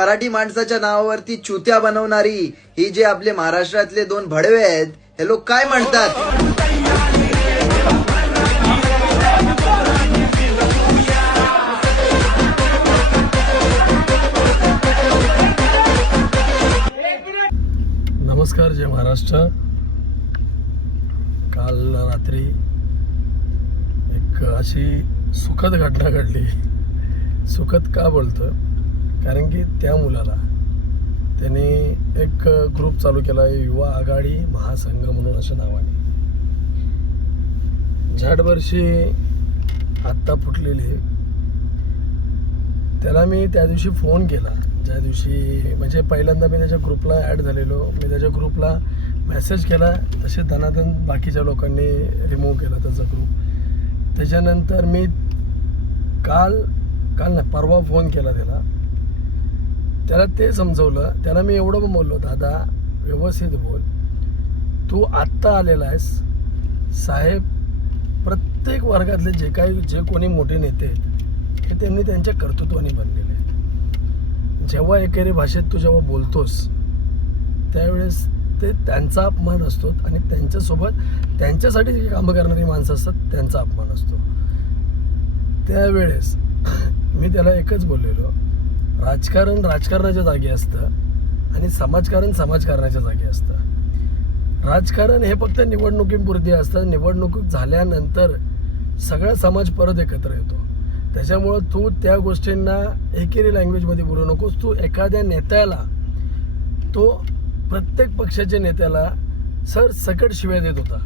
मराठी माणसाच्या नावावरती चुत्या बनवणारी ही जे आपले महाराष्ट्रातले दोन भडवे आहेत हे लोक काय म्हणतात? नमस्कार, जय महाराष्ट्र. काल रात्री एक अशी सुखद घटना घडली. सुखद का बोलतो? कारण की त्या मुलाला त्याने एक ग्रुप चालू केला आहे, युवा आघाडी महासंघ म्हणून अशा नावाने. झाडवर्षी आत्ता फुटलेली. त्याला मी त्या दिवशी फोन केला, ज्या दिवशी म्हणजे पहिल्यांदा मी त्याच्या ग्रुपला ॲड झालेलो. मी त्याच्या ग्रुपला मेसेज केला, तसे धनाधन बाकीच्या लोकांनी रिमूव्ह केला त्याचा ग्रुप. त्याच्यानंतर मी काल नाही परवा फोन केला त्याला ते समजवलं. त्याला मी एवढं पण बोललो, दादा व्यवस्थित बोल, तू आत्ता आलेला आहेस. साहेब प्रत्येक वर्गातले जे कोणी मोठे नेते आहेत हे त्यांनी त्यांच्या कर्तृत्वाने बनलेले आहेत. जेव्हा एकेरी भाषेत तू जेव्हा बोलतोस त्यावेळेस ते त्यांचा अपमान असतो आणि त्यांच्यासोबत त्यांच्यासाठी जे कामं करणारी माणसं असतात त्यांचा अपमान असतो. त्यावेळेस मी त्याला एकच बोललेलो, राजकारण राजकारणाच्या जागी असतं आणि समाजकारण समाजकारणाच्या जागी असतं. राजकारण हे फक्त निवडणुकीपुरती असतं. निवडणूक झाल्यानंतर सगळा समाज परत एकत्र येतो. त्याच्यामुळं तू त्या गोष्टींना एकेरी लँग्वेजमध्ये बोलू नकोस. तू एखाद्या नेत्याला, तो प्रत्येक पक्षाच्या नेत्याला सकट शिव्या देत होता.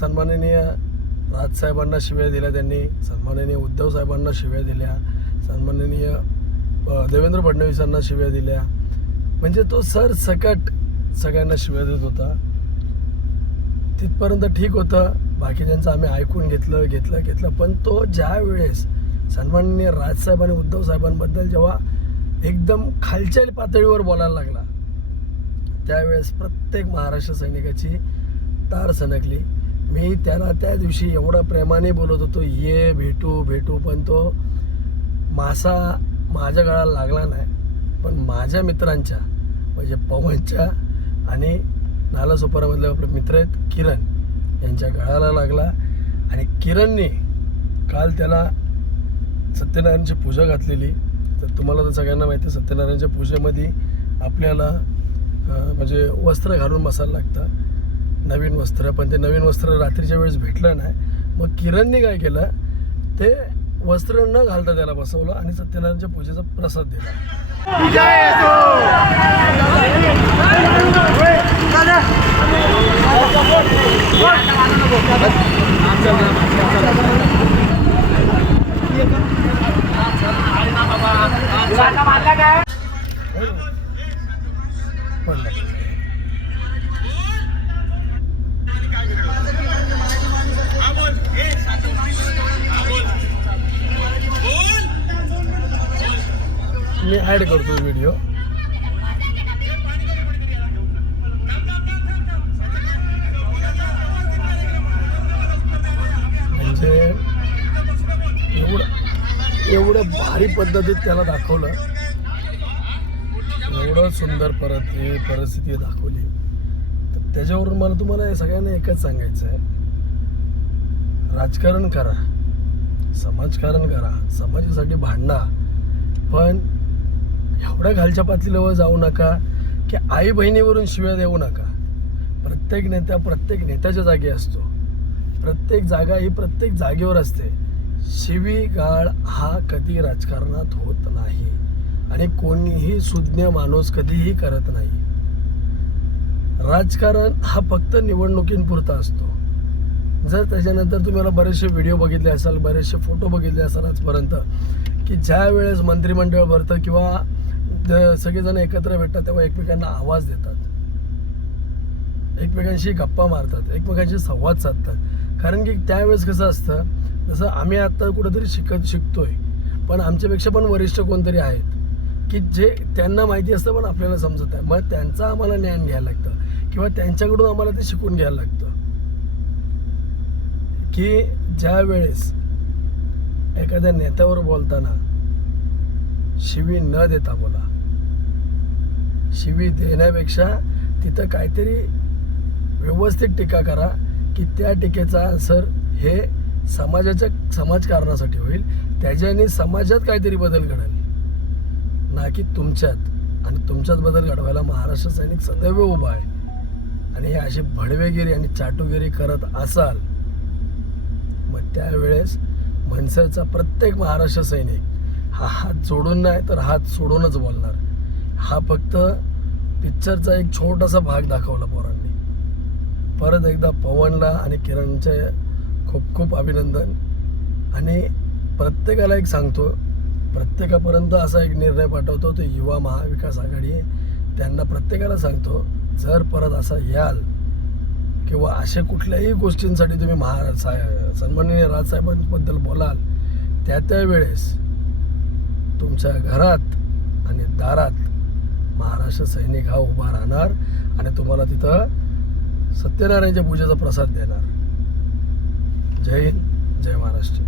सन्माननीय राजसाहेबांना शिव्या दिल्या त्यांनी, सन्माननीय उद्धव साहेबांना शिव्या दिल्या, सन्माननीय देवेंद्र फडणवीसांना शिव्या दिल्या. म्हणजे तो सकट सगळ्यांना शिव्या देत होता. तिथपर्यंत ठीक होतं, बाकीच्यांचं आम्ही ऐकून घेतलं. पण तो ज्या वेळेस सन्माननीय राजसाहेब आणि उद्धव साहेबांबद्दल जेव्हा एकदम खालच्या पातळीवर बोलायला लागला त्यावेळेस प्रत्येक महाराष्ट्र सैनिकाची तार सनकली. मी त्याला त्या दिवशी एवढा प्रेमाने बोलत होतो, ये भेटू, पण तो मासा माझ्या गळाला लागला नाही. पण माझ्या मित्रांच्या म्हणजे पवनच्या आणि नालासोपारामधले आपले मित्र आहेत किरण यांच्या गळाला लागला. आणि किरणने काल त्याला सत्यनारायणची पूजा घातलेली. तर तुम्हाला तर सगळ्यांना माहिती आहे, सत्यनारायणच्या पूजेमध्ये आपल्याला म्हणजे वस्त्र घालून बसायला लागतं, नवीन वस्त्र. पण ते नवीन वस्त्र रात्रीच्या वेळेस भेटलं नाही. मग किरणने काय केलं, ते वस्त्र न घालता त्याला बसवलं आणि सत्यनारायणच्या पूजेचा प्रसाद दिला. मी ॲड करतो व्हिडिओ. म्हणजे एवढं भारी पद्धतीत त्याला दाखवलं, एवढं सुंदर परिस्थिती दाखवली. तर त्याच्यावरून मला तुम्हाला सगळ्यांना एकच सांगायचं आहे, राजकारण करा, समाजकारण करा, समाजासाठी भांडा, पण एवढ्या खालच्या पातळीवर जाऊ नका की आई बहिणीवरून शिव्या देऊ नका. प्रत्येक नेत्याच्या जागी असतो. प्रत्येक जागा ही प्रत्येक जागेवर असते. शिवीगाळ हा कधी राजकारणात होत नाही आणि कोणीही सुज्ञ माणूस कधीही करत नाही. राजकारण हा फक्त निवडणुकींपुरता असतो. जर त्याच्यानंतर तुम्हाला बरेचसे व्हिडिओ बघितले असाल, बरेचसे फोटो बघितले असाल आजपर्यंत, की ज्या वेळेस मंत्रिमंडळ भरतं किंवा सगळेजण एकत्र भेटतात तेव्हा एकमेकांना आवाज देतात, एकमेकांशी गप्पा मारतात, एकमेकांशी संवाद साधतात. कारण की त्यावेळेस कसं असतं, जसं आम्ही आत्ता कुठंतरी शिकतोय, पण आमच्यापेक्षा पण वरिष्ठ कोणतरी आहेत की जे त्यांना माहिती असतं पण आपल्याला समजत आहे. मग त्यांचं आम्हाला ज्ञान घ्यायला लागतं किंवा त्यांच्याकडून आम्हाला ते शिकून घ्यायला लागतं. की ज्या वेळेस एखाद्या नेत्यावर बोलताना शिवी न देता बोला. शिवी देण्यापेक्षा तिथं काहीतरी व्यवस्थित टीका करा की त्या टीकेचा आन्सर हे समाजकारणासाठी होईल. त्याच्याने समाजात काहीतरी बदल घडेल, ना की तुमच्यात. आणि तुमच्यात बदल घडवायला महाराष्ट्र सैनिक सदैव उभा आहे. आणि हे अशी भडवेगिरी आणि चाटुगिरी करत असाल मग त्यावेळेस मनसेचा प्रत्येक महाराष्ट्र सैनिक हा हात जोडून नाही तर हात सोडूनच बोलणार. हा फक्त पिक्चरचा एक छोटासा भाग दाखवला पोरांनी. परत एकदा पवनला आणि किरणचे खूप खूप अभिनंदन. आणि प्रत्येकाला एक सांगतो, प्रत्येकापर्यंत असा एक निर्णय पाठवतो, तो युवा महाविकास आघाडी आहे, त्यांना प्रत्येकाला सांगतो, जर परत असं याल किंवा अशा कुठल्याही गोष्टींसाठी तुम्ही सन्माननीय राजसाहेबांबद्दल बोलाल त्यावेळेस तुमच्या घरात आणि दारात महाराष्ट्र सैनिक हा उभा राहणार आणि तुम्हाला तिथं सत्यनारायणच्या पूजेचा प्रसाद देणार. जय हिंद, जय महाराष्ट्र.